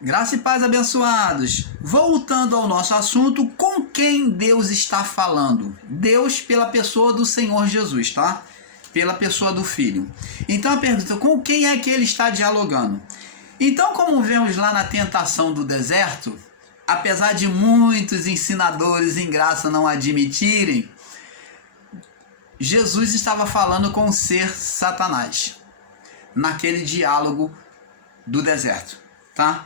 Graça e paz, abençoados. Voltando ao nosso assunto, com quem Deus está falando? Deus pela pessoa do Senhor Jesus, tá? Pela pessoa do Filho. Então a pergunta, com quem é que ele está dialogando? Então, como vemos lá na tentação do deserto, apesar de muitos ensinadores em graça não admitirem, Jesus estava falando com o ser Satanás, naquele diálogo do deserto, tá?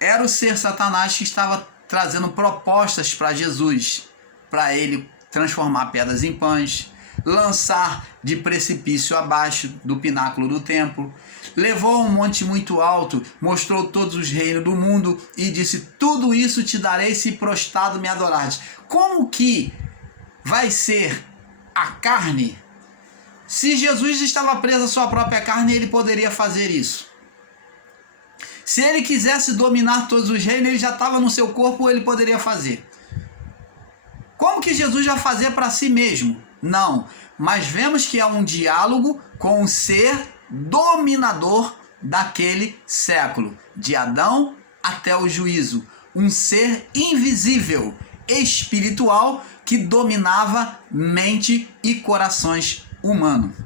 Era o ser Satanás que estava trazendo propostas para Jesus, para ele transformar pedras em pães, lançar de precipício abaixo do pináculo do templo, levou a um monte muito alto, mostrou todos os reinos do mundo e disse: tudo isso te darei se prostrado me adorares. Como que vai ser a carne? Se Jesus estava preso à sua própria carne, ele poderia fazer isso. Se ele quisesse dominar todos os reinos, ele já estava no seu corpo, ele poderia fazer. Como que Jesus vai fazer para si mesmo? Não, mas vemos que é um diálogo com o ser dominador daquele século, de Adão até o juízo. Um ser invisível, espiritual, que dominava mente e corações humanos.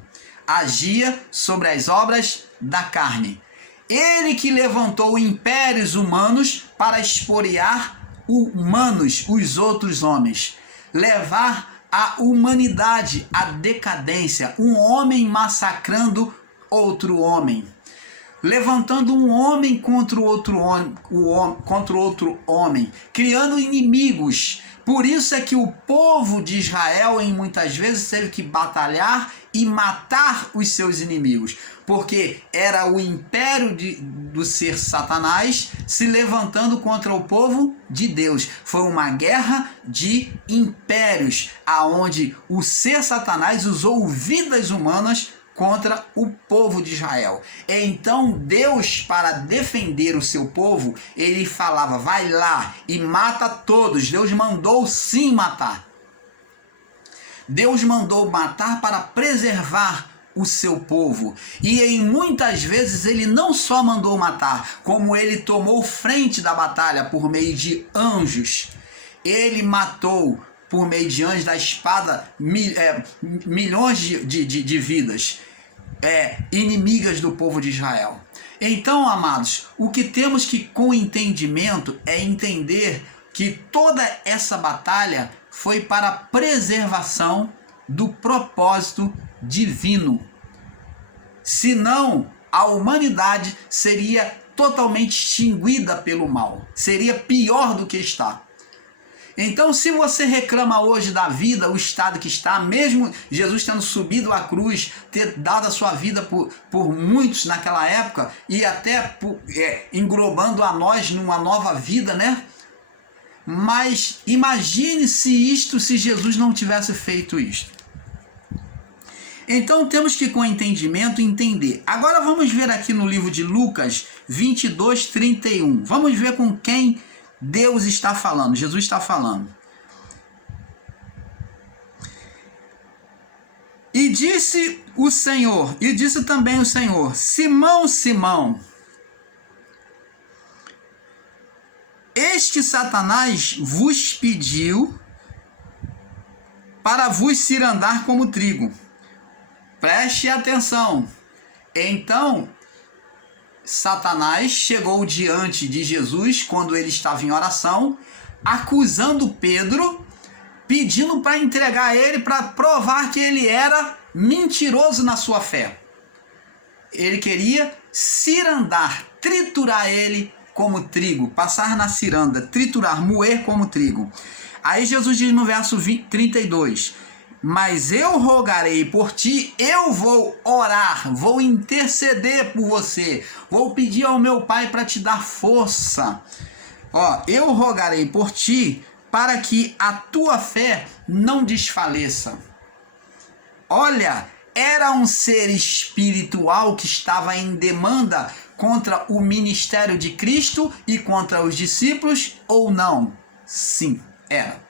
Agia sobre as obras da carne. Ele que levantou impérios humanos para expoliar humanos, os outros homens. Levar a humanidade à decadência. Um homem massacrando outro homem. Levantando um homem contra o outro homem. Criando inimigos. Por isso é que o povo de Israel, em muitas vezes, teve que batalhar e matar os seus inimigos. Porque era o império do ser Satanás se levantando contra o povo de Deus. Foi uma guerra de impérios, aonde o ser Satanás usou vidas humanas contra o povo de Israel. Então Deus, para defender o seu povo, ele falava: vai lá e mata todos. Deus mandou sim matar. Deus mandou matar para preservar o seu povo. E em muitas vezes ele não só mandou matar, como ele tomou frente da batalha por meio de anjos. Ele matou por meio de anjos da espada milhões de vidas inimigas do povo de Israel. Então, amados, o que temos que com entendimento é entender que toda essa batalha foi para a preservação do propósito divino. Senão, a humanidade seria totalmente extinguida pelo mal. Seria pior do que está. Então, se você reclama hoje da vida, o estado que está, mesmo Jesus tendo subido à cruz, ter dado a sua vida por muitos naquela época, e até englobando a nós numa nova vida, né? Mas imagine se Jesus não tivesse feito isto. Então temos que com entendimento entender. Agora vamos ver aqui no livro de Lucas 22:31. Vamos ver com quem Deus está falando, Jesus está falando. E disse também o Senhor: Simão, Simão, este Satanás vos pediu para vos cirandar como trigo. Preste atenção. Então, Satanás chegou diante de Jesus quando ele estava em oração, acusando Pedro, pedindo para entregar ele, para provar que ele era mentiroso na sua fé. Ele queria cirandar, triturar ele como trigo, passar na ciranda, triturar, moer como trigo. Aí Jesus diz no verso 32: mas eu rogarei por ti, eu vou orar, vou interceder por você, vou pedir ao meu Pai para te dar força. Eu rogarei por ti para que a tua fé não desfaleça. Olha, era um ser espiritual que estava em demanda contra o ministério de Cristo e contra os discípulos ou não? Sim, era.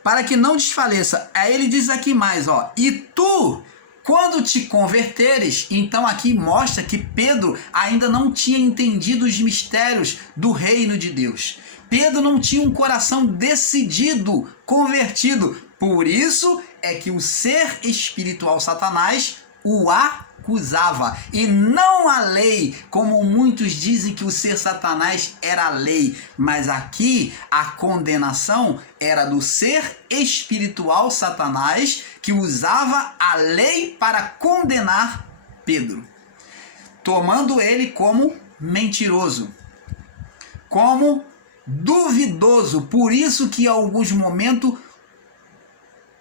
Para que não desfaleça. Aí ele diz aqui mais, e tu Quando te converteres, então aqui mostra que Pedro ainda não tinha entendido os mistérios do reino de Deus. Pedro não tinha um coração decidido, convertido. Por isso é que o ser espiritual Satanás o acusava. E não a lei, como muitos dizem que o ser Satanás era a lei. Mas aqui a condenação era do ser espiritual Satanás, que usava a lei para condenar Pedro, tomando ele como mentiroso, como duvidoso. Por isso que em alguns momentos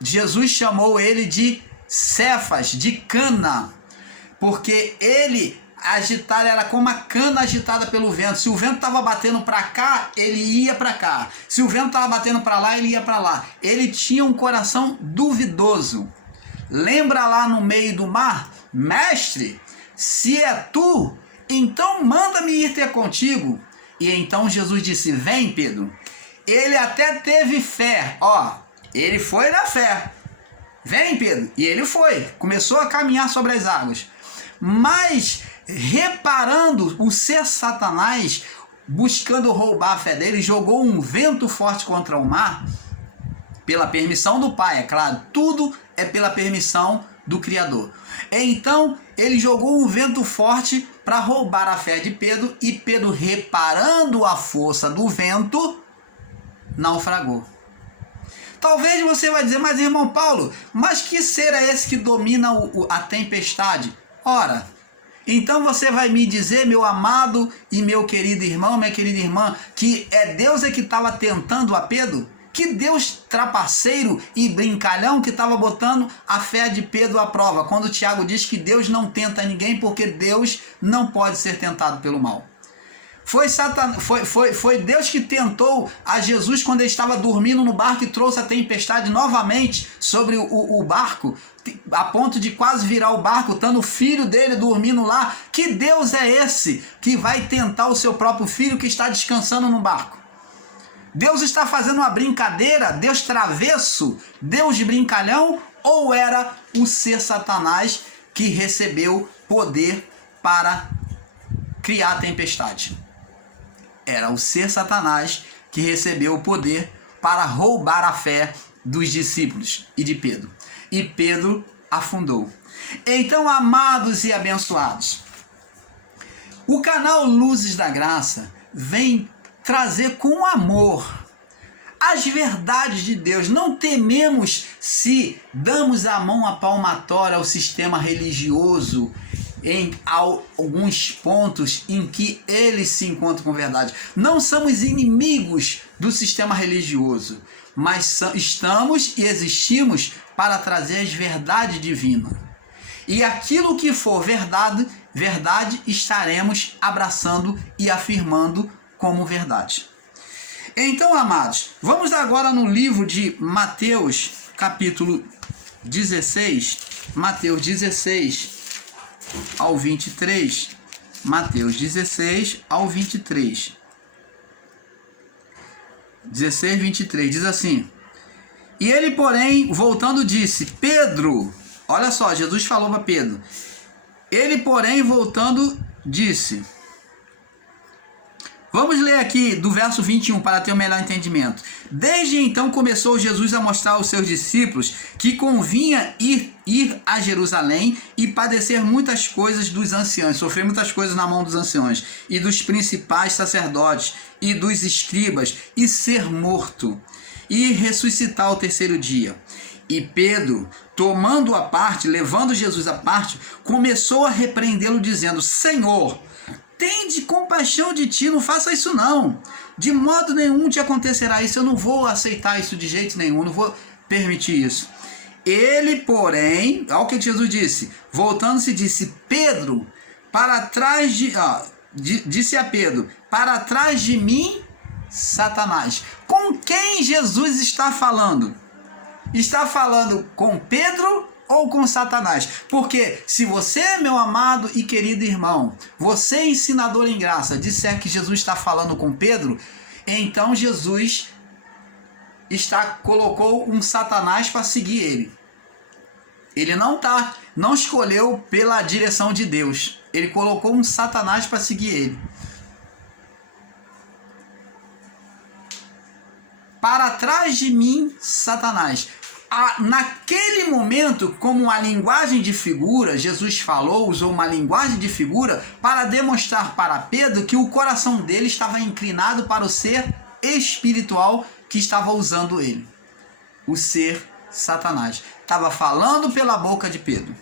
Jesus chamou ele de Cefas, de cana, porque ele era como a cana agitada pelo vento. Se o vento estava batendo para cá, ele ia para cá. Se o vento estava batendo para lá, ele ia para lá. Ele tinha um coração duvidoso. Lembra lá no meio do mar? Mestre, se é tu, então manda-me ir ter contigo. E então Jesus disse, vem Pedro. Ele até teve fé, ele foi na fé. Vem Pedro. E ele foi, começou a caminhar sobre as águas. Mas reparando o ser Satanás, buscando roubar a fé dele, jogou um vento forte contra o mar, pela permissão do Pai, é claro, tudo é pela permissão do Criador. Então ele jogou um vento forte para roubar a fé de Pedro, e Pedro, reparando a força do vento, naufragou. Talvez você vai dizer, mas irmão Paulo, mas que ser é esse que domina a tempestade? Ora, então você vai me dizer, meu amado e meu querido irmão, minha querida irmã, que Deus que estava tentando a Pedro? Que Deus trapaceiro e brincalhão que estava botando a fé de Pedro à prova, quando Tiago diz que Deus não tenta ninguém, porque Deus não pode ser tentado pelo mal. Foi Deus que tentou a Jesus quando ele estava dormindo no barco e trouxe a tempestade novamente sobre o barco, a ponto de quase virar o barco, estando o filho dele dormindo lá. Que Deus é esse que vai tentar o seu próprio filho que está descansando no barco? Deus está fazendo uma brincadeira? Deus travesso? Deus de brincalhão? Ou era o ser Satanás que recebeu poder para criar a tempestade? Era o ser Satanás que recebeu o poder para roubar a fé dos discípulos e de Pedro. E Pedro afundou. Então, amados e abençoados, o canal Luzes da Graça vem trazer com amor as verdades de Deus. Não tememos se damos a mão à palmatória ao sistema religioso em alguns pontos em que eles se encontram com verdade. Não somos inimigos do sistema religioso, mas estamos e existimos para trazer as verdades divinas. E aquilo que for verdade, estaremos abraçando e afirmando como verdade. Então, amados, vamos agora no livro de Mateus, capítulo 16, Mateus 16 ao 23, Mateus 16 ao 23, 16, 23, diz assim: e ele, porém, voltando, disse, Pedro, olha só, Jesus falou para Pedro, ele, porém, voltando, disse, vamos ler aqui do verso 21 para ter um melhor entendimento. Desde então começou Jesus a mostrar aos seus discípulos que convinha ir a Jerusalém e padecer muitas coisas dos anciãos, sofrer muitas coisas na mão dos anciãos e dos principais sacerdotes e dos escribas, e ser morto e ressuscitar ao terceiro dia. E Pedro, tomando a parte, levando Jesus à parte, começou a repreendê-lo, dizendo, Senhor, tende compaixão de ti, não faça isso não. De modo nenhum te acontecerá isso. Eu não vou aceitar isso de jeito nenhum, não vou permitir isso. Ele, porém, olha o que Jesus disse, voltando-se, disse, Pedro, para trás disse a Pedro, para trás de mim, Satanás. Com quem Jesus está falando? Está falando com Pedro ou com Satanás? Porque se você, meu amado e querido irmão, você, ensinador em graça, disser que Jesus está falando com Pedro, então Jesus colocou um Satanás para seguir ele. Ele não escolheu pela direção de Deus. Ele colocou um Satanás para seguir ele. Para trás de mim, Satanás. Naquele momento, como uma linguagem de figura, Jesus usou uma linguagem de figura para demonstrar para Pedro que o coração dele estava inclinado para o ser espiritual que estava usando ele. O ser Satanás. Estava falando pela boca de Pedro.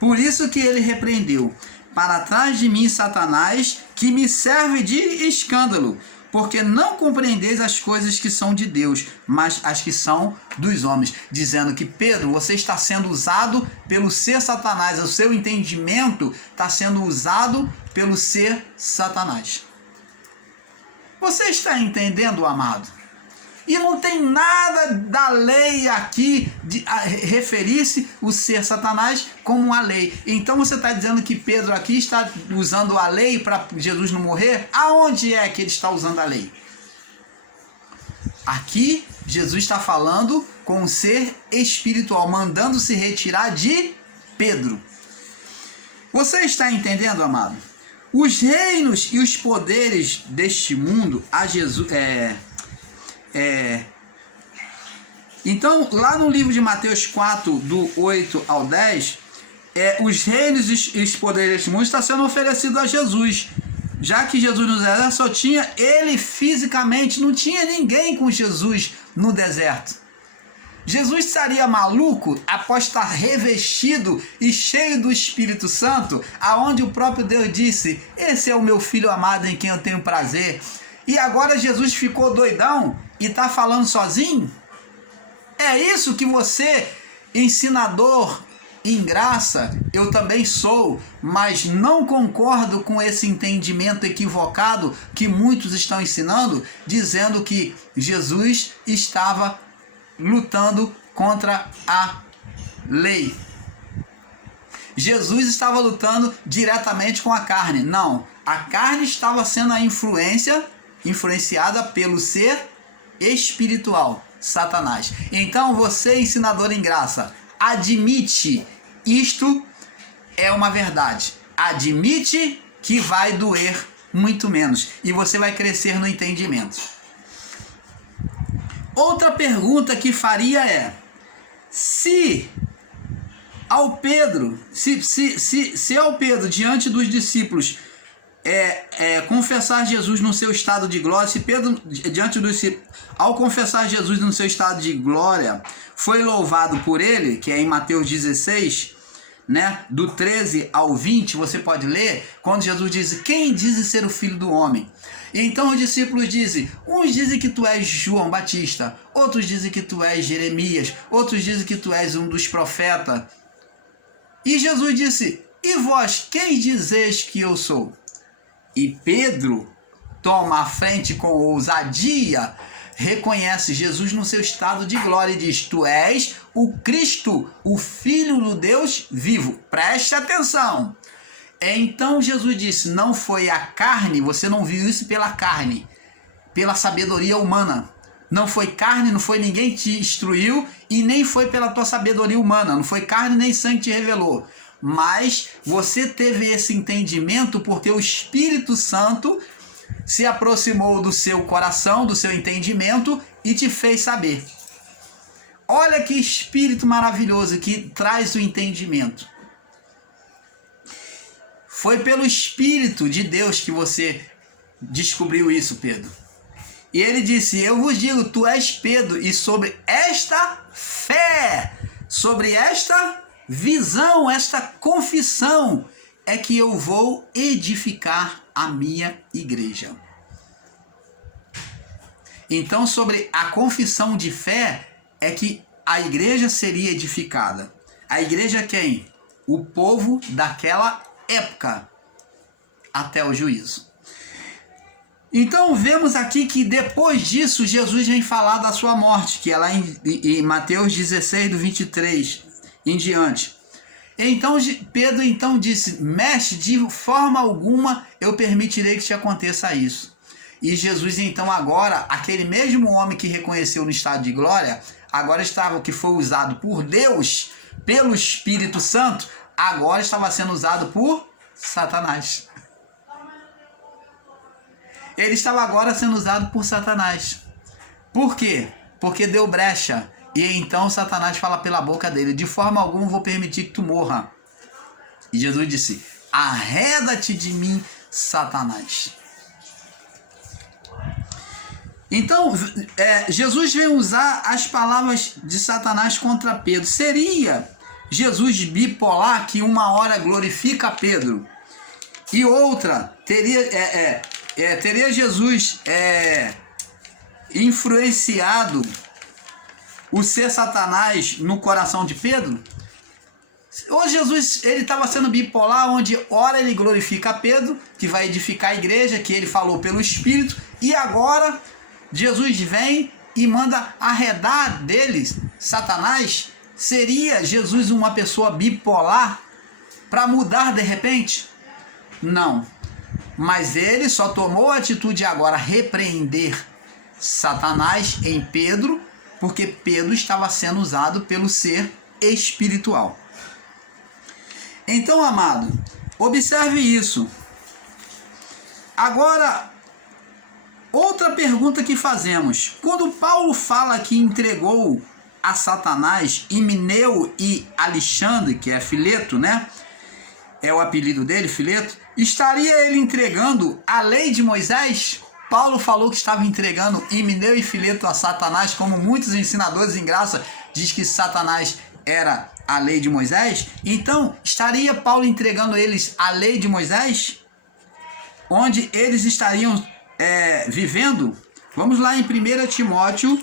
Por isso que ele repreendeu: para trás de mim, Satanás, que me serve de escândalo, porque não compreendeis as coisas que são de Deus, mas as que são dos homens. Dizendo que, Pedro, você está sendo usado pelo ser Satanás, o seu entendimento está sendo usado pelo ser Satanás. Você está entendendo, amado? E não tem nada da lei aqui de referir-se o ser Satanás como a lei. Então você está dizendo que Pedro aqui está usando a lei para Jesus não morrer? Aonde é que ele está usando a lei? Aqui Jesus está falando com o ser espiritual, mandando se retirar de Pedro. Você está entendendo, amado? Os reinos e os poderes deste mundo a Jesus... Então, lá no livro de Mateus 4, do 8 ao 10, os reinos e os poderes deste mundo estão sendo oferecidos a Jesus. Já que Jesus no deserto só tinha ele fisicamente, não tinha ninguém com Jesus no deserto. Jesus estaria maluco após estar revestido e cheio do Espírito Santo, aonde o próprio Deus disse: esse é o meu filho amado em quem eu tenho prazer. E agora Jesus ficou doidão e está falando sozinho? É isso que você, ensinador em graça, eu também sou, mas não concordo com esse entendimento equivocado que muitos estão ensinando, dizendo que Jesus estava lutando contra a lei. Jesus estava lutando diretamente com a carne. Não, a carne estava sendo influenciada pelo ser espiritual, Satanás. Então você, ensinador em graça, admite isto é uma verdade. Admite que vai doer muito menos e você vai crescer no entendimento. Outra pergunta que faria é: se ao Pedro, ao Pedro diante dos discípulos confessar Jesus no seu estado de glória, se Pedro diante dos discípulos, ao confessar Jesus no seu estado de glória, foi louvado por ele, que é em Mateus 16, né, do 13 ao 20, você pode ler, quando Jesus diz: quem diz ser o Filho do Homem? Então os discípulos dizem: uns dizem que tu és João Batista, outros dizem que tu és Jeremias, outros dizem que tu és um dos profetas. E Jesus disse: e vós, quem dizeis que eu sou? E Pedro toma a frente com ousadia, reconhece Jesus no seu estado de glória e diz: tu és o Cristo, o Filho do Deus vivo. Preste atenção. Então Jesus disse: não foi a carne, você não viu isso pela carne, pela sabedoria humana. Não foi carne, não foi ninguém que te instruiu e nem foi pela tua sabedoria humana. Não foi carne nem sangue que te revelou. Mas você teve esse entendimento porque o Espírito Santo se aproximou do seu coração, do seu entendimento e te fez saber. Olha que Espírito maravilhoso que traz o entendimento. Foi pelo Espírito de Deus que você descobriu isso, Pedro. E ele disse: eu vos digo, tu és Pedro, e sobre esta fé, sobre esta visão, esta confissão, é que eu vou edificar a minha igreja. Então, sobre a confissão de fé, é que a igreja seria edificada. A igreja quem? O povo daquela época, até o juízo. Então vemos aqui que depois disso Jesus vem falar da sua morte, que é lá em Mateus 16, do 23 em diante. Então Pedro então disse: mestre, de forma alguma eu permitirei que te aconteça isso. E Jesus então agora, aquele mesmo homem que reconheceu no estado de glória, agora estava, que foi usado por Deus pelo Espírito Santo, agora estava sendo usado por Satanás. Ele estava agora sendo usado por Satanás. Por quê? Porque deu brecha. E então Satanás fala pela boca dele: de forma alguma vou permitir que tu morra. E Jesus disse: arreda-te de mim, Satanás. Então, Jesus vem usar as palavras de Satanás contra Pedro. Seria Jesus bipolar, que uma hora glorifica Pedro e outra teria Jesus influenciado o ser Satanás no coração de Pedro? Ou Jesus ele estava sendo bipolar, onde ora ele glorifica Pedro, que vai edificar a igreja, que ele falou pelo Espírito, e agora Jesus vem e manda arredar deles Satanás? Seria Jesus uma pessoa bipolar para mudar de repente? Não. Mas ele só tomou a atitude agora repreender Satanás em Pedro, porque Pedro estava sendo usado pelo ser espiritual. Então, amado, observe isso. Agora, outra pergunta que fazemos. Quando Paulo fala que entregou a Satanás Himeneu e Alexandre, que é Fileto, né? É o apelido dele, Fileto. Estaria ele entregando a lei de Moisés? Paulo falou que estava entregando Himeneu e Fileto a Satanás, como muitos ensinadores em graça diz que Satanás era a lei de Moisés. Então, estaria Paulo entregando eles a lei de Moisés? Onde eles estariam vivendo? Vamos lá em 1 Timóteo,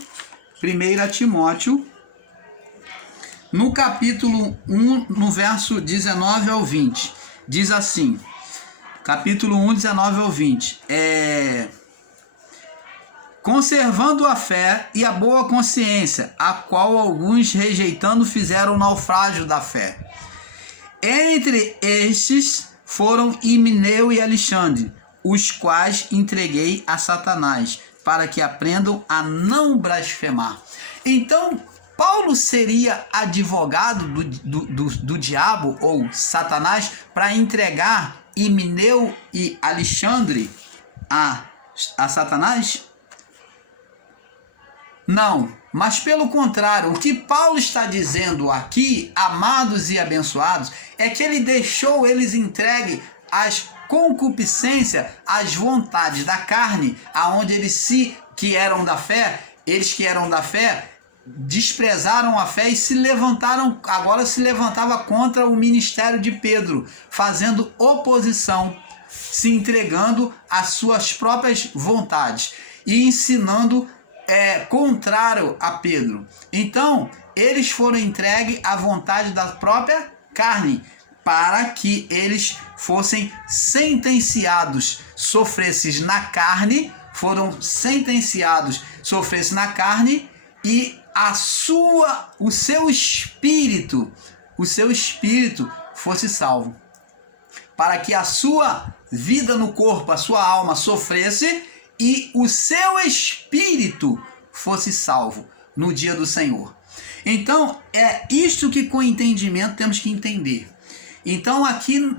no capítulo 1, no verso 19 ao 20. Diz assim, capítulo 1, 19 ao 20. Conservando a fé e a boa consciência, a qual alguns rejeitando fizeram naufrágio da fé. Entre estes foram Himeneu e Alexandre, os quais entreguei a Satanás, para que aprendam a não blasfemar. Então, Paulo seria advogado do diabo ou Satanás para entregar Himeneu e Alexandre a Satanás? Não, mas pelo contrário, o que Paulo está dizendo aqui, amados e abençoados, é que ele deixou eles entregue às concupiscências, às vontades da carne, aonde eles que eram da fé, desprezaram a fé e se levantava contra o ministério de Pedro, fazendo oposição, se entregando às suas próprias vontades e ensinando contrário a Pedro. Então, eles foram entregues à vontade da própria carne, para que eles fossem sentenciados, sofressem na carne, e o seu espírito fosse salvo, para que a sua vida no corpo, a sua alma sofresse e o seu espírito fosse salvo no dia do Senhor. Então, é isto que com entendimento temos que entender. Então, aqui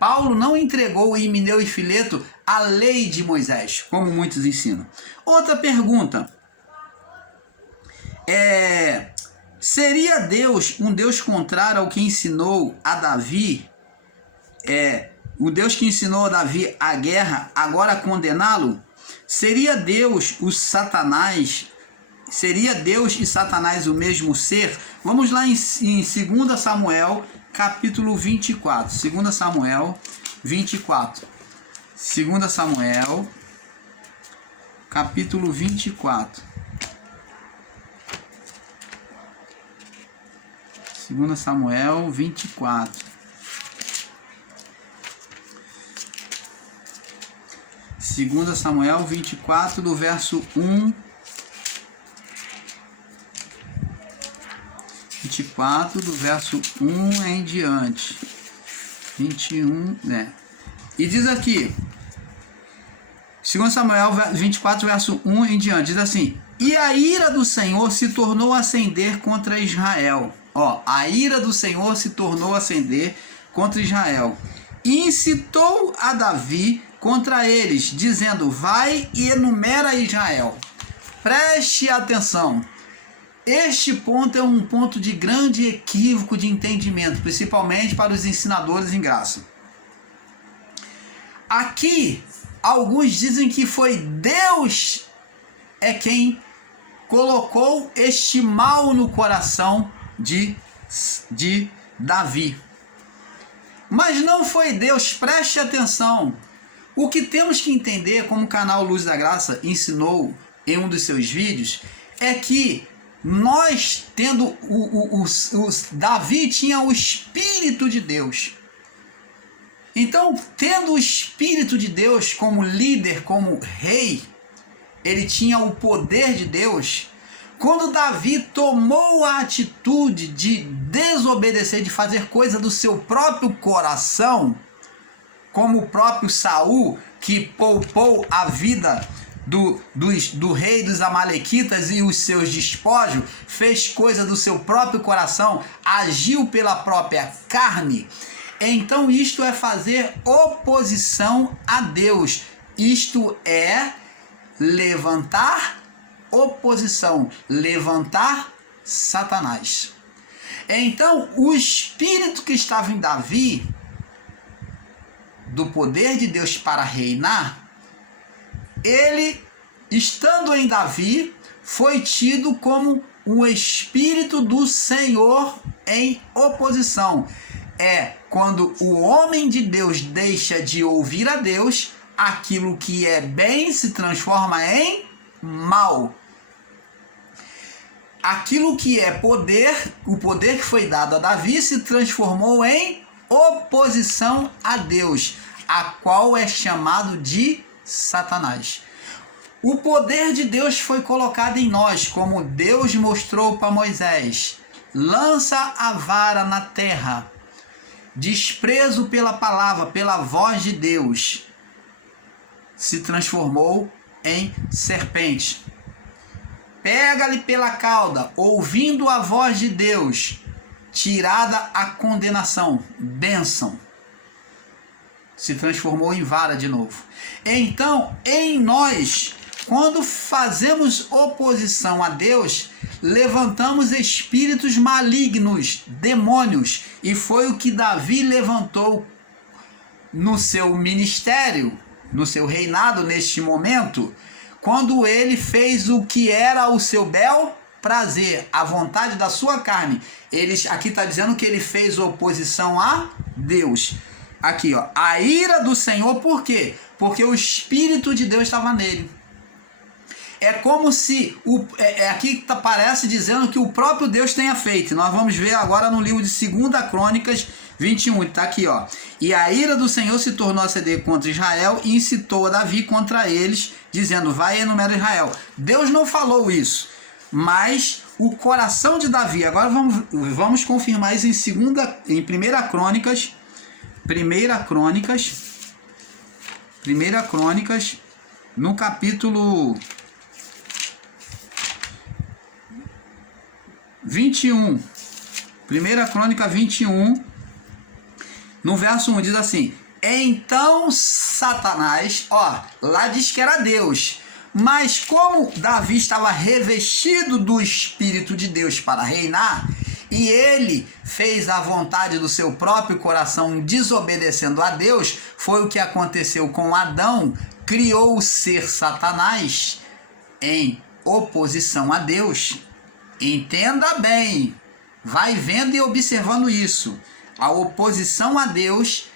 Paulo não entregou Himeneu e Fileto a lei de Moisés, como muitos ensinam. Outra pergunta. Seria Deus um Deus contrário ao que ensinou a Davi? O Deus que ensinou a Davi a guerra, agora condená-lo? Seria Deus e Satanás o mesmo ser? Vamos lá em 2 Samuel, capítulo 24. 2 Samuel 24. 2 Samuel, capítulo 24. 2 Samuel 24. 2 Samuel 24, do verso 1. 24, do verso 1 em diante. 21, E diz aqui, 2 Samuel 24, verso 1 em diante, diz assim: E a ira do Senhor se tornou a acender contra Israel. Ó, a ira do Senhor se tornou a acender contra Israel. E incitou a Davi contra eles, dizendo: vai e enumera Israel. Preste atenção. Este ponto é um ponto de grande equívoco de entendimento, principalmente para os ensinadores em graça. Aqui, alguns dizem que foi Deus quem colocou este mal no coração de Davi. Mas não foi Deus, preste atenção. O que temos que entender, como o canal Luz da Graça ensinou em um dos seus vídeos, é que nós, tendo Davi tinha o Espírito de Deus. Então, tendo o Espírito de Deus como líder, como rei, ele tinha o poder de Deus. Quando Davi tomou a atitude de desobedecer, de fazer coisa do seu próprio coração, como o próprio Saul, que poupou a vida do rei dos Amalequitas e os seus despojos, fez coisa do seu próprio coração, agiu pela própria carne, então isto é fazer oposição a Deus. Isto é levantar oposição, levantar Satanás. Então o espírito que estava em Davi, do poder de Deus para reinar, ele, estando em Davi, foi tido como o Espírito do Senhor em oposição. É quando o homem de Deus deixa de ouvir a Deus, aquilo que é bem se transforma em mal. Aquilo que é poder, o poder que foi dado a Davi, se transformou em oposição a Deus, a qual é chamado de Satanás. O poder de Deus foi colocado em nós, como Deus mostrou para Moisés: lança a vara na terra. Desprezo pela palavra, pela voz de Deus, se transformou em serpente. Pega-lhe pela cauda, ouvindo a voz de Deus, tirada a condenação, bênção, se transformou em vara de novo. Então, em nós, quando fazemos oposição a Deus, levantamos espíritos malignos, demônios, e foi o que Davi levantou no seu ministério, no seu reinado neste momento, quando ele fez o que era o seu bel prazer, a vontade da sua carne. Aqui está dizendo que ele fez oposição a Deus. Aqui, ó, a ira do Senhor, por quê? Porque o Espírito de Deus estava nele. É como se, aqui parece dizendo que o próprio Deus tenha feito. Nós vamos ver agora no livro de 2 Crônicas 21, está aqui, ó. E a ira do Senhor se tornou a acender contra Israel e incitou a Davi contra eles, dizendo: vai e enumera Israel. Deus não falou isso, mas o coração de Davi, agora vamos confirmar isso em 1 Crônicas, no capítulo 21, 1 Crônica 21, no verso 1, diz assim: então Satanás, ó, lá diz que era Deus, mas como Davi estava revestido do Espírito de Deus para reinar, e ele fez a vontade do seu próprio coração desobedecendo a Deus, foi o que aconteceu com Adão, criou o ser Satanás em oposição a Deus. Entenda bem, vai vendo e observando isso. A oposição a Deus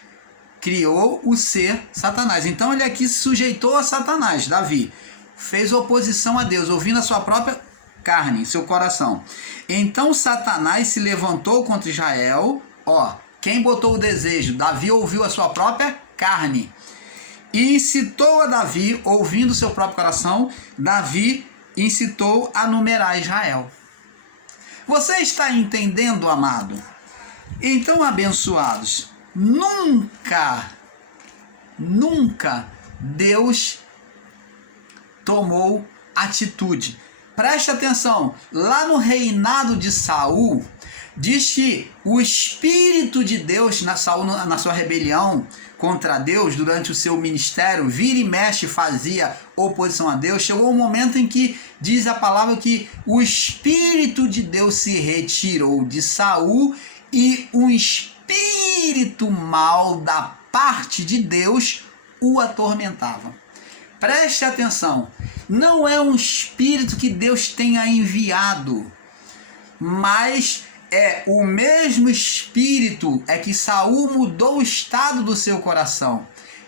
criou o ser Satanás. Então ele aqui se sujeitou a Satanás, Davi. Fez oposição a Deus, ouvindo a sua própria carne, seu coração. Então Satanás se levantou contra Israel. Ó, quem botou o desejo? Davi ouviu a sua própria carne. E incitou a Davi, ouvindo o seu próprio coração, Davi incitou a numerar Israel. Você está entendendo, amado? Então, abençoados, nunca Deus tomou atitude. Preste atenção, lá no reinado de Saul, diz que o Espírito de Deus, Saul, na sua rebelião contra Deus, durante o seu ministério, vira e mexe, fazia oposição a Deus. Chegou um momento em que diz a palavra que o Espírito de Deus se retirou de Saul e um espírito mau da parte de Deus o atormentava. Preste atenção, não é um espírito que Deus tenha enviado, mas é o mesmo espírito, é que Saul mudou o estado do seu coração.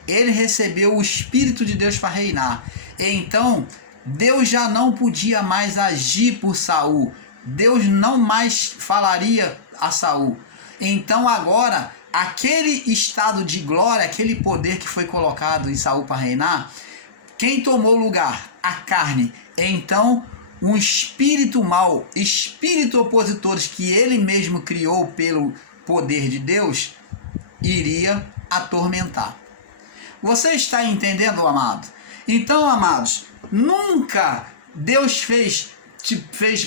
Ele recebeu o Espírito de Deus para reinar. Então, Deus já não podia mais agir por Saul. Deus não mais falaria a Saul. Então agora, aquele estado de glória, aquele poder que foi colocado em Saul para reinar, quem tomou lugar? A carne. Então, um espírito mau, espírito opositores que ele mesmo criou pelo poder de Deus, iria atormentar. Você está entendendo, amado? Então, amados, nunca Deus fez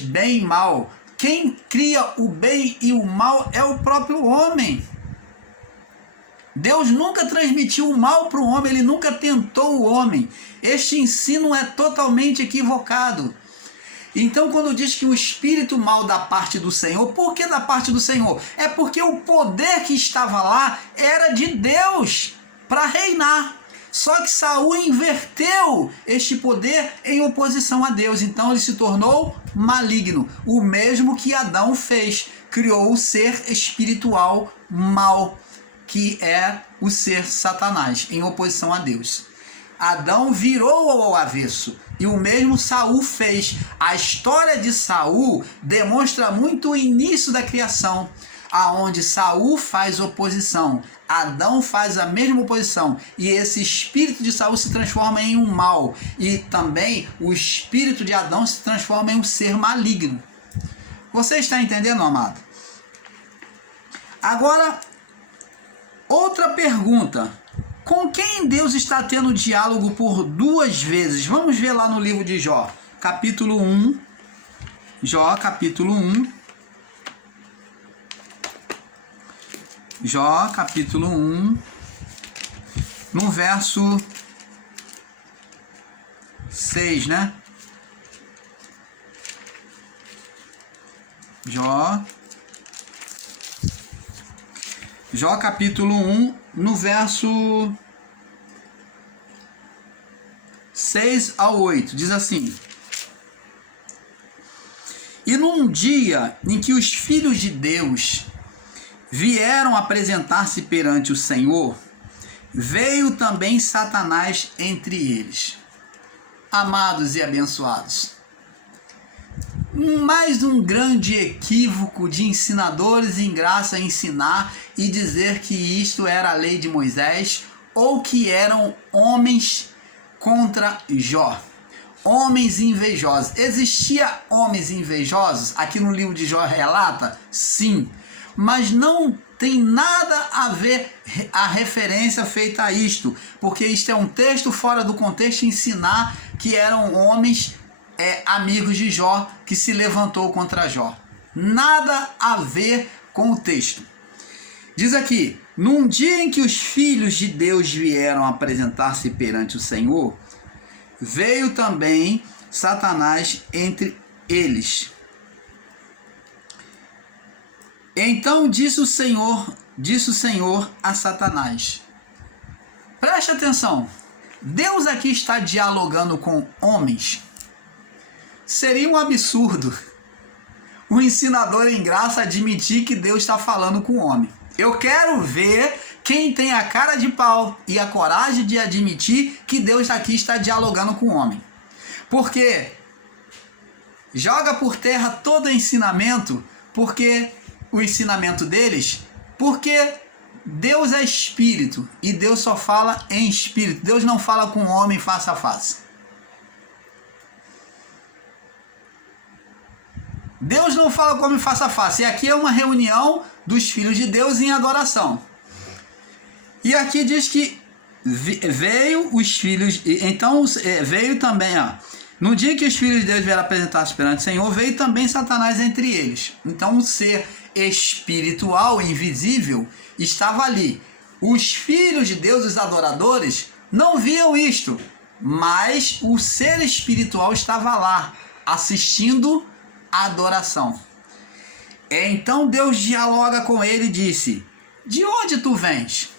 bem e mal. Quem cria o bem e o mal é o próprio homem. Deus nunca transmitiu o mal para o homem, ele nunca tentou o homem. Este ensino é totalmente equivocado. Então, quando diz que o espírito mal da parte do Senhor, por que da parte do Senhor? É porque o poder que estava lá era de Deus para reinar. Só que Saul inverteu este poder em oposição a Deus. Então ele se tornou maligno. O mesmo que Adão fez. Criou o ser espiritual mal, que é o ser Satanás, em oposição a Deus. Adão virou ao avesso. E o mesmo Saul fez. A história de Saul demonstra muito o início da criação, aonde Saul faz oposição, Adão faz a mesma oposição, e esse espírito de Saul se transforma em um mal, e também o espírito de Adão se transforma em um ser maligno. Você está entendendo, amado? Agora, outra pergunta: com quem Deus está tendo diálogo por duas vezes? Vamos ver lá no livro de Jó, capítulo 1. Jó, capítulo 1. Jó, capítulo 1, no verso 6, né? Jó, capítulo 1, no verso 6 ao 8, diz assim: E num dia em que os filhos de Deus vieram apresentar-se perante o Senhor, veio também Satanás entre eles. Amados e abençoados, mais um grande equívoco de ensinadores em graça ensinar e dizer que isto era a lei de Moisés, ou que eram homens contra Jó, homens invejosos. Existia homens invejosos? Aqui no livro de Jó relata? Sim. Mas não tem nada a ver a referência feita a isto, porque isto é um texto fora do contexto ensinar que eram homens amigos de Jó que se levantou contra Jó. Nada a ver com o texto. Diz aqui: num dia em que os filhos de Deus vieram apresentar-se perante o Senhor, veio também Satanás entre eles. Então disse o Senhor a Satanás. Preste atenção, Deus aqui está dialogando com homens. Seria um absurdo o ensinador em graça admitir que Deus está falando com o homem. Eu quero ver quem tem a cara de pau e a coragem de admitir que Deus aqui está dialogando com o homem. Porque joga por terra todo ensinamento, porque o ensinamento deles, porque Deus é espírito e Deus só fala em espírito. Deus não fala com o homem face a face. Deus não fala com o homem face a face. E aqui é uma reunião dos filhos de Deus em adoração. E aqui diz que veio os filhos, então veio também, No dia que os filhos de Deus vieram apresentar-se perante o Senhor, veio também Satanás entre eles. Então um ser espiritual, invisível, estava ali. Os filhos de Deus, os adoradores, não viam isto, mas o ser espiritual estava lá, assistindo a adoração. Então Deus dialoga com ele e disse: de onde tu vens?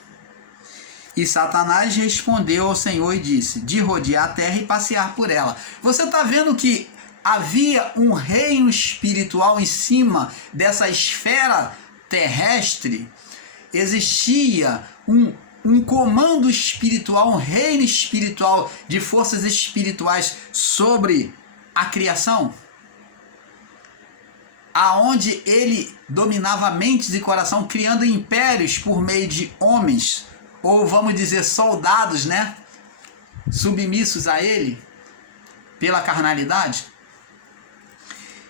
E Satanás respondeu ao Senhor e disse: de rodear a terra e passear por ela. Você está vendo que havia um reino espiritual em cima dessa esfera terrestre? Existia um comando espiritual, um reino espiritual de forças espirituais sobre a criação, aonde ele dominava mentes e coração, criando impérios por meio de homens, ou vamos dizer soldados, né? Submissos a ele pela carnalidade.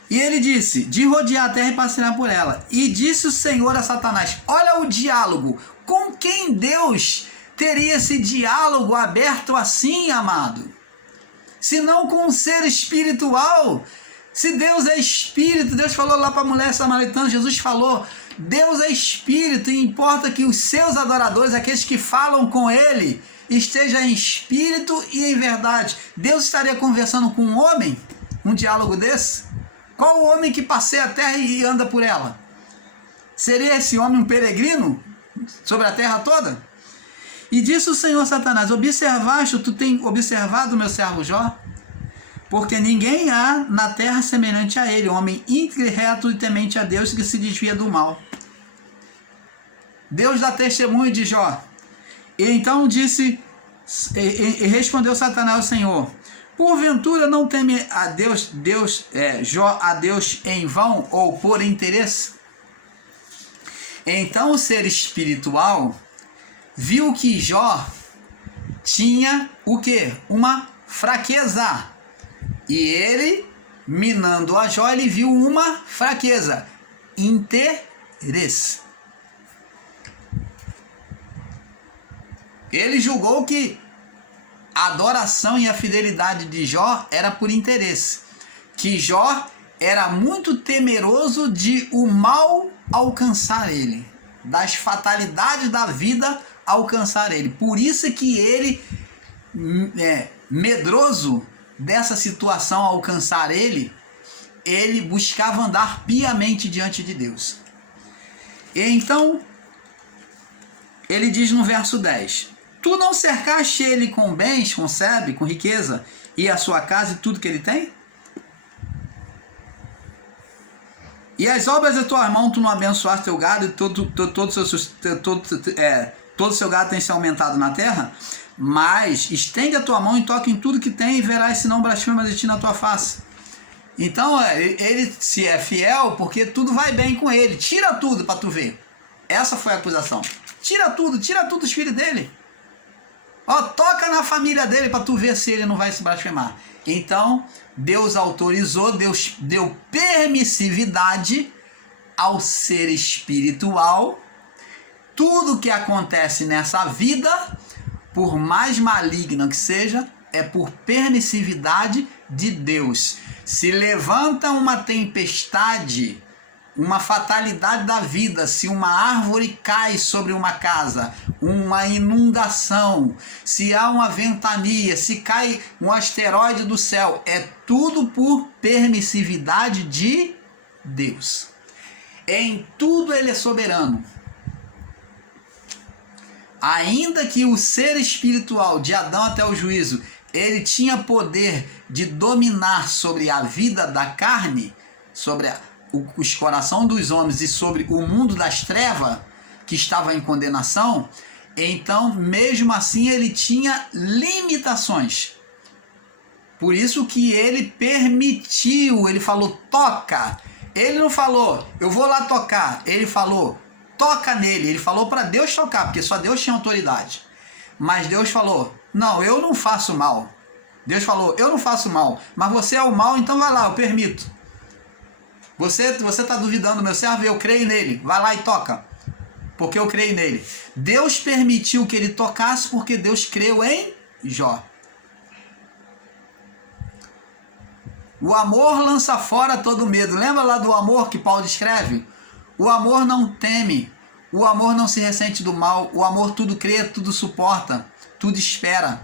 E ele disse: de rodear a terra e passear por ela. E disse o Senhor a Satanás: olha o diálogo. Com quem Deus teria esse diálogo aberto assim, amado? Se não com um ser espiritual. Se Deus é espírito, Deus falou lá para a mulher samaritana, Jesus falou: Deus é espírito e importa que os seus adoradores, aqueles que falam com ele, estejam em espírito e em verdade. Deus estaria conversando com um homem? Um diálogo desse? Qual o homem que passeia a terra e anda por ela? Seria esse homem um peregrino sobre a terra toda? E disse o Senhor a Satanás: tu tem observado o meu servo Jó? Porque ninguém há na terra semelhante a ele, homem íntegro, reto e temente a Deus, que se desvia do mal. Deus dá testemunho de Jó. E então disse, e respondeu Satanás ao Senhor: porventura não teme a Jó a Deus em vão ou por interesse? Então o ser espiritual viu que Jó tinha o quê? Uma fraqueza. E ele, minando a Jó, ele viu uma fraqueza: interesse. Ele julgou que a adoração e a fidelidade de Jó era por interesse. Que Jó era muito temeroso de o mal alcançar ele, das fatalidades da vida alcançar ele. Por isso que ele, medroso dessa situação alcançar ele buscava andar piamente diante de Deus. E então, ele diz no verso 10: tu não cercaste ele com bens, com sebe, com riqueza, e a sua casa e tudo que ele tem? E as obras da tua mão tu não abençoaste teu gado e todo o seu gado tem se aumentado na terra? Mas estende a tua mão e toca em tudo que tem e verás se não blasfema de ti na tua face. Então ele se é fiel porque tudo vai bem com ele. Tira tudo para tu ver. Essa foi a acusação. Tira tudo os filhos dele. Toca na família dele para tu ver se ele não vai se blasfemar. Então Deus autorizou, Deus deu permissividade ao ser espiritual. Tudo que acontece nessa vida, por mais maligna que seja, é por permissividade de Deus. Se levanta uma tempestade, uma fatalidade da vida, se uma árvore cai sobre uma casa, uma inundação, se há uma ventania, se cai um asteroide do céu, é tudo por permissividade de Deus. Em tudo ele é soberano. Ainda que o ser espiritual de Adão até o juízo, ele tinha poder de dominar sobre a vida da carne, sobre os corações dos homens e sobre o mundo das trevas, que estava em condenação, então mesmo assim ele tinha limitações. Por isso que ele permitiu, ele falou toca. Ele não falou eu vou lá tocar, ele falou toca nele. Ele falou para Deus tocar, porque só Deus tinha autoridade. Mas Deus falou: não, eu não faço mal. Deus falou: eu não faço mal, mas você é o mal, então vai lá, eu permito. Você está duvidando do meu servo, eu creio nele, vai lá e toca, porque eu creio nele. Deus permitiu que ele tocasse porque Deus creu em Jó. O amor lança fora todo medo. Lembra lá do amor que Paulo descreve? O amor não teme. O amor não se ressente do mal. O amor tudo crê, tudo suporta, tudo espera.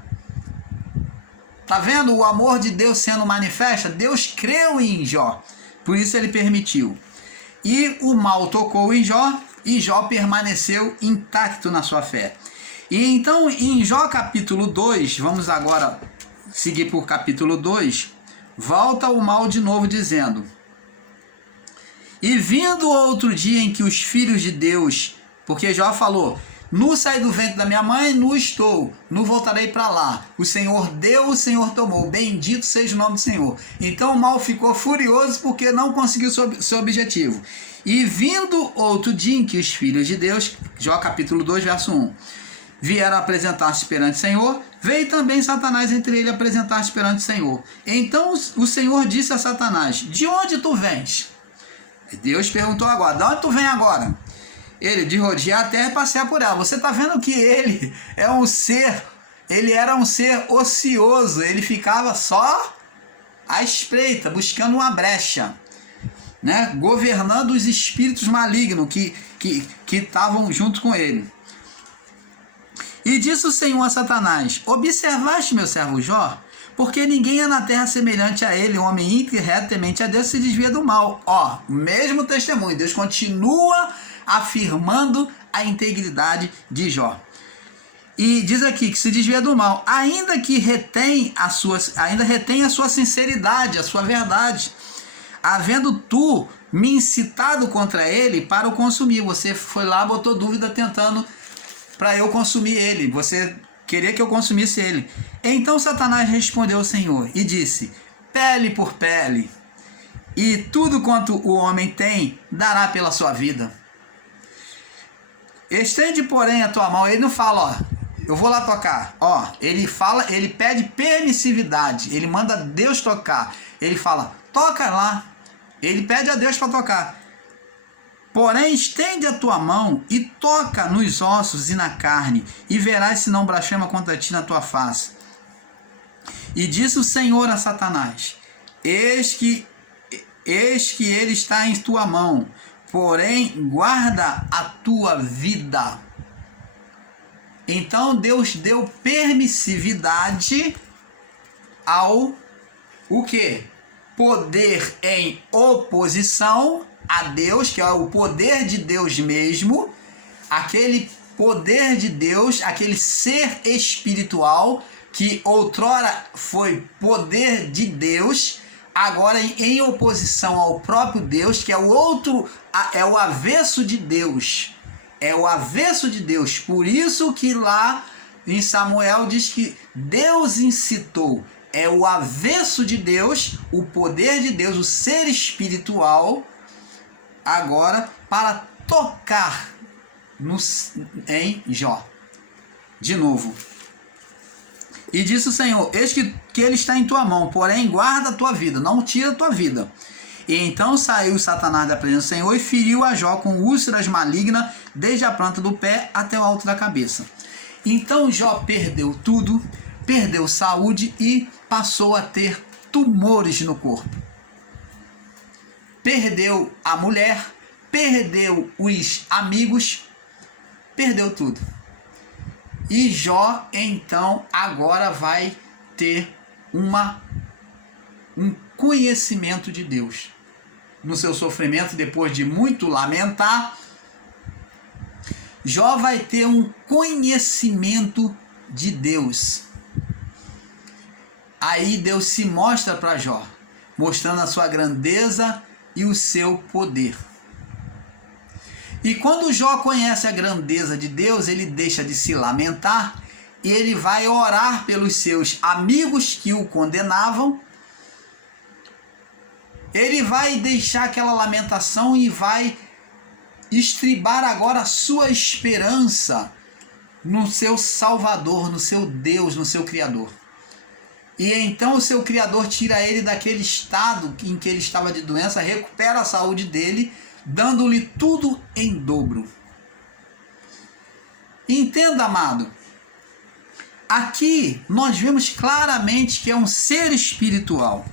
Tá vendo o amor de Deus sendo manifesto? Deus creu em Jó. Por isso ele permitiu. E o mal tocou em Jó. E Jó permaneceu intacto na sua fé. E então em Jó capítulo 2, vamos agora seguir por capítulo 2, volta o mal de novo dizendo: e vindo outro dia em que os filhos de Deus, porque Jó falou, nu saí do ventre da minha mãe, nu estou, nu voltarei para lá, o Senhor deu, o Senhor tomou, bendito seja o nome do Senhor. Então o mal ficou furioso porque não conseguiu seu objetivo. E vindo outro dia em que os filhos de Deus, Jó capítulo 2, verso 1, vieram apresentar-se perante o Senhor, veio também Satanás entre ele apresentar-se perante o Senhor. Então o Senhor disse a Satanás, de onde tu vens? Deus perguntou agora, de onde tu vem agora? Ele, de rodear a terra e passear por ela. Você está vendo que ele é um ser, ele era um ser ocioso, ele ficava só à espreita, buscando uma brecha, né? Governando os espíritos malignos que estavam junto com ele. E disse o Senhor a Satanás, observaste meu servo Jó? Porque ninguém é na terra semelhante a ele, homem íntegro e reto, temente a Deus, se desvia do mal. Ó, mesmo testemunho, Deus continua afirmando a integridade de Jó. E diz aqui que se desvia do mal, ainda retém a sua sinceridade, a sua verdade, havendo tu me incitado contra ele para o consumir. Você foi lá, botou dúvida tentando para eu consumir ele. Você queria que eu consumisse ele. Então Satanás respondeu ao Senhor e disse, pele por pele, e tudo quanto o homem tem, dará pela sua vida. Estende, porém, a tua mão. Ele não fala, ó, eu vou lá tocar. Ó, ele fala, ele pede permissividade. Ele manda Deus tocar. Ele fala, toca lá. Ele pede a Deus para tocar. Porém, estende a tua mão e toca nos ossos e na carne, e verás se não blasfema contra ti na tua face. E disse o Senhor a Satanás, eis que ele está em tua mão, porém guarda a tua vida. Então Deus deu permissividade ao o quê? Poder em oposição a Deus, que é o poder de Deus mesmo, aquele poder de Deus, aquele ser espiritual que outrora foi poder de Deus, agora em oposição ao próprio Deus, que é o outro, é o avesso de Deus. É o avesso de Deus. Por isso que lá em Samuel diz que Deus incitou. É o avesso de Deus, o poder de Deus, o ser espiritual, agora para tocar em Jó. De novo. E disse o Senhor, eis que ele está em tua mão, porém guarda a tua vida, não tira a tua vida. E então saiu Satanás da presença do Senhor e feriu a Jó com úlceras malignas, desde a planta do pé até o alto da cabeça. Então Jó perdeu tudo, perdeu saúde e passou a ter tumores no corpo. Perdeu a mulher, perdeu os amigos, perdeu tudo. E Jó, então, agora vai ter um conhecimento de Deus. No seu sofrimento, depois de muito lamentar, Jó vai ter um conhecimento de Deus. Aí Deus se mostra para Jó, mostrando a sua grandeza e o seu poder. E quando Jó conhece a grandeza de Deus, ele deixa de se lamentar e ele vai orar pelos seus amigos que o condenavam. Ele vai deixar aquela lamentação e vai estribar agora a sua esperança no seu Salvador, no seu Deus, no seu Criador. E então o seu Criador tira ele daquele estado em que ele estava de doença, recupera a saúde dele, dando-lhe tudo em dobro. Entenda, amado, aqui nós vemos claramente que é um ser espiritual.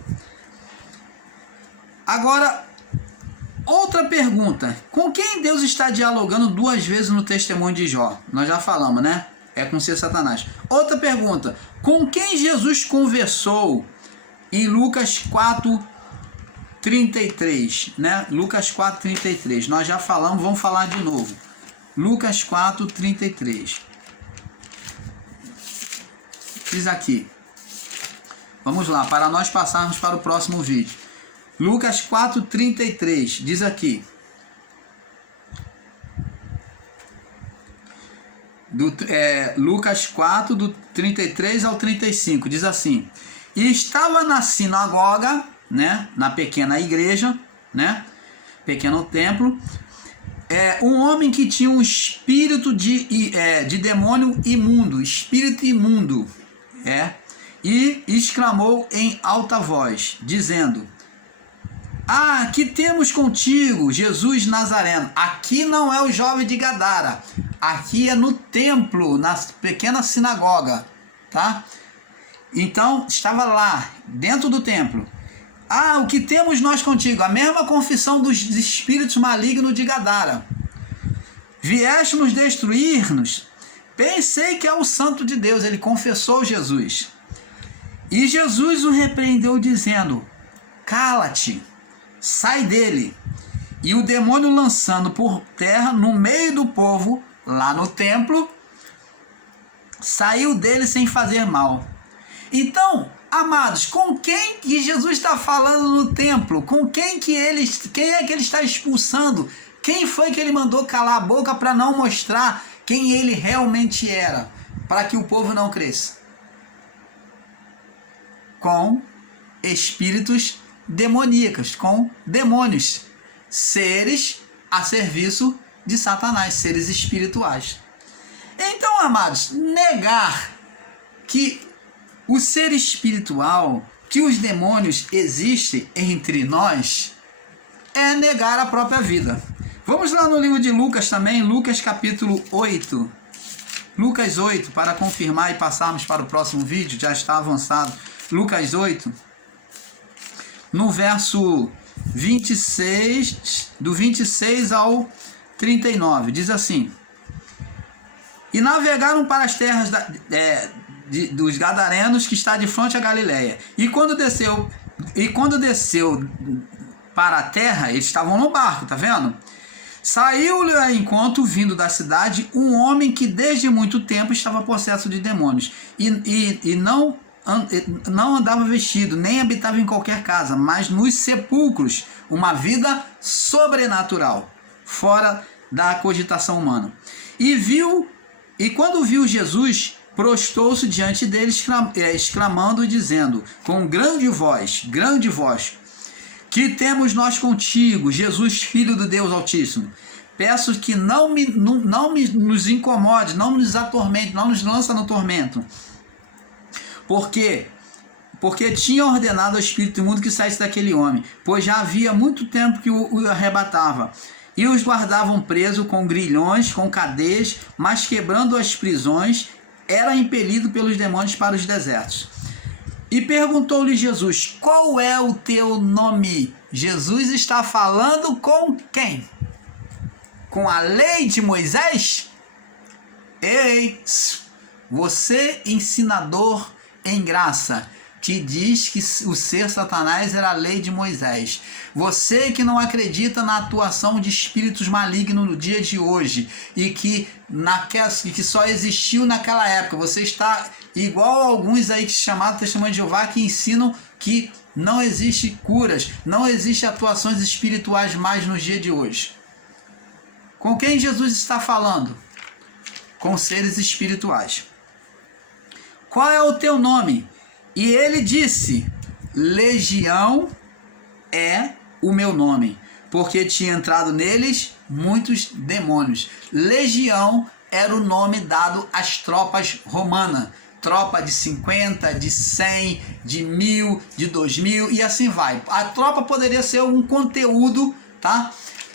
Agora, outra pergunta. Com quem Deus está dialogando 2 vezes no testemunho de Jó? Nós já falamos, né? É com ser Satanás. Outra pergunta. Com quem Jesus conversou em Lucas 4:33, né? Lucas 4:33. Nós já falamos, vamos falar de novo. Lucas 4:33. Diz aqui. Vamos lá, para nós passarmos para o próximo vídeo. Lucas 4:33, diz aqui. Lucas 4, do 33 ao 35, diz assim: E estava na sinagoga, né, na pequena igreja, né, pequeno templo, um homem que tinha um espírito de demônio imundo, espírito imundo, e exclamou em alta voz, dizendo: que temos contigo, Jesus Nazareno? Aqui não é o jovem de Gadara, aqui é no templo, na pequena sinagoga, tá? Então, estava lá, dentro do templo. O que temos nós contigo? A mesma confissão dos espíritos malignos de Gadara. Vieste nos destruir-nos? Pensei que é o santo de Deus. Ele confessou Jesus. E Jesus o repreendeu dizendo: Cala-te, sai dele. E o demônio, lançando por terra no meio do povo, lá no templo, saiu dele sem fazer mal. Então, amados, com quem que Jesus está falando no templo? Com quem é que ele está expulsando? Quem foi que ele mandou calar a boca para não mostrar quem ele realmente era, para que o povo não cresça? Com espíritos demoníacos, com demônios, seres a serviço de Satanás, seres espirituais. Então, amados, negar que o ser espiritual, que os demônios existem entre nós, é negar a própria vida. Vamos lá no livro de Lucas também, Lucas capítulo 8. Lucas 8, para confirmar e passarmos para o próximo vídeo, já está avançado. Lucas 8, no verso 26, do 26 ao 39, diz assim: E navegaram para as terras dos Gadarenos, que está de frente à Galileia. E quando desceu para a terra, eles estavam no barco, tá vendo? Saiu-lhe ao encontro, vindo da cidade, um homem que desde muito tempo estava possesso de demônios, e não andava vestido, nem habitava em qualquer casa, mas nos sepulcros, uma vida sobrenatural, fora da cogitação humana. E quando viu Jesus, prostou-se diante dele, exclamando e dizendo com grande voz: Que temos nós contigo, Jesus, Filho do Deus Altíssimo? Peço que não nos incomode, não nos atormente, não nos lança no tormento. Porque tinha ordenado ao espírito imundo que saísse daquele homem, pois já havia muito tempo que o arrebatava. E os guardavam preso com grilhões, com cadeias, mas quebrando as prisões, era impelido pelos demônios para os desertos. E perguntou-lhe Jesus: Qual é o teu nome? Jesus está falando com quem? Com a lei de Moisés? Ei, você, ensinador em graça, que diz que o ser Satanás era a lei de Moisés. Você que não acredita na atuação de espíritos malignos no dia de hoje e que só existiu naquela época. Você está igual a alguns aí que se chamam Testemunho de Jeová, que ensinam que não existe curas, não existe atuações espirituais mais no dia de hoje. Com quem Jesus está falando? Com seres espirituais. Qual é o teu nome? E ele disse: Legião é o meu nome, porque tinha entrado neles muitos demônios. Legião era o nome dado às tropas romanas. Tropa de 50, de 100, de 1000, de 2000 e assim vai. A tropa poderia ser um conteúdo, tá?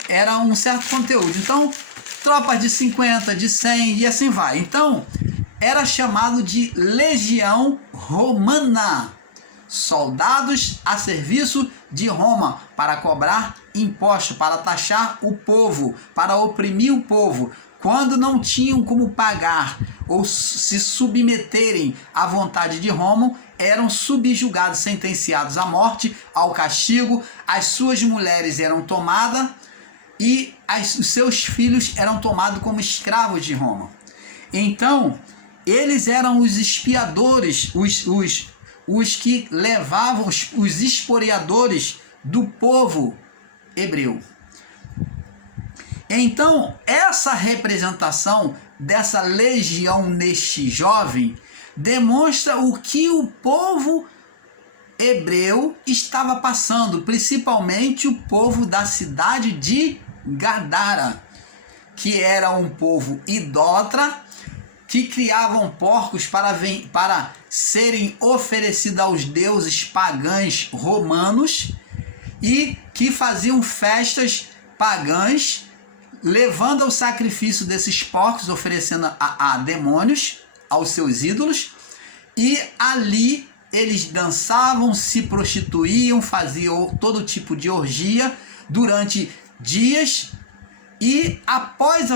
Era um certo conteúdo. Então, tropas de 50, de 100 e assim vai. Então, era chamado de Legião Romana. soldados a serviço de Roma para cobrar impostos, para taxar o povo, para oprimir o povo. Quando não tinham como pagar ou se submeterem à vontade de Roma, eram subjugados, sentenciados à morte, ao castigo, as suas mulheres eram tomadas e os seus filhos eram tomados como escravos de Roma. Então, eles eram os expiadores, os que levavam, os expoliadores do povo hebreu. Então, essa representação dessa legião neste jovem demonstra o que o povo hebreu estava passando, principalmente o povo da cidade de Gadara, que era um povo idólatra, que criavam porcos para serem oferecidos aos deuses pagãos romanos e que faziam festas pagãs, levando ao sacrifício desses porcos, oferecendo a demônios, aos seus ídolos, e ali eles dançavam, se prostituíam, faziam todo tipo de orgia durante dias, e após a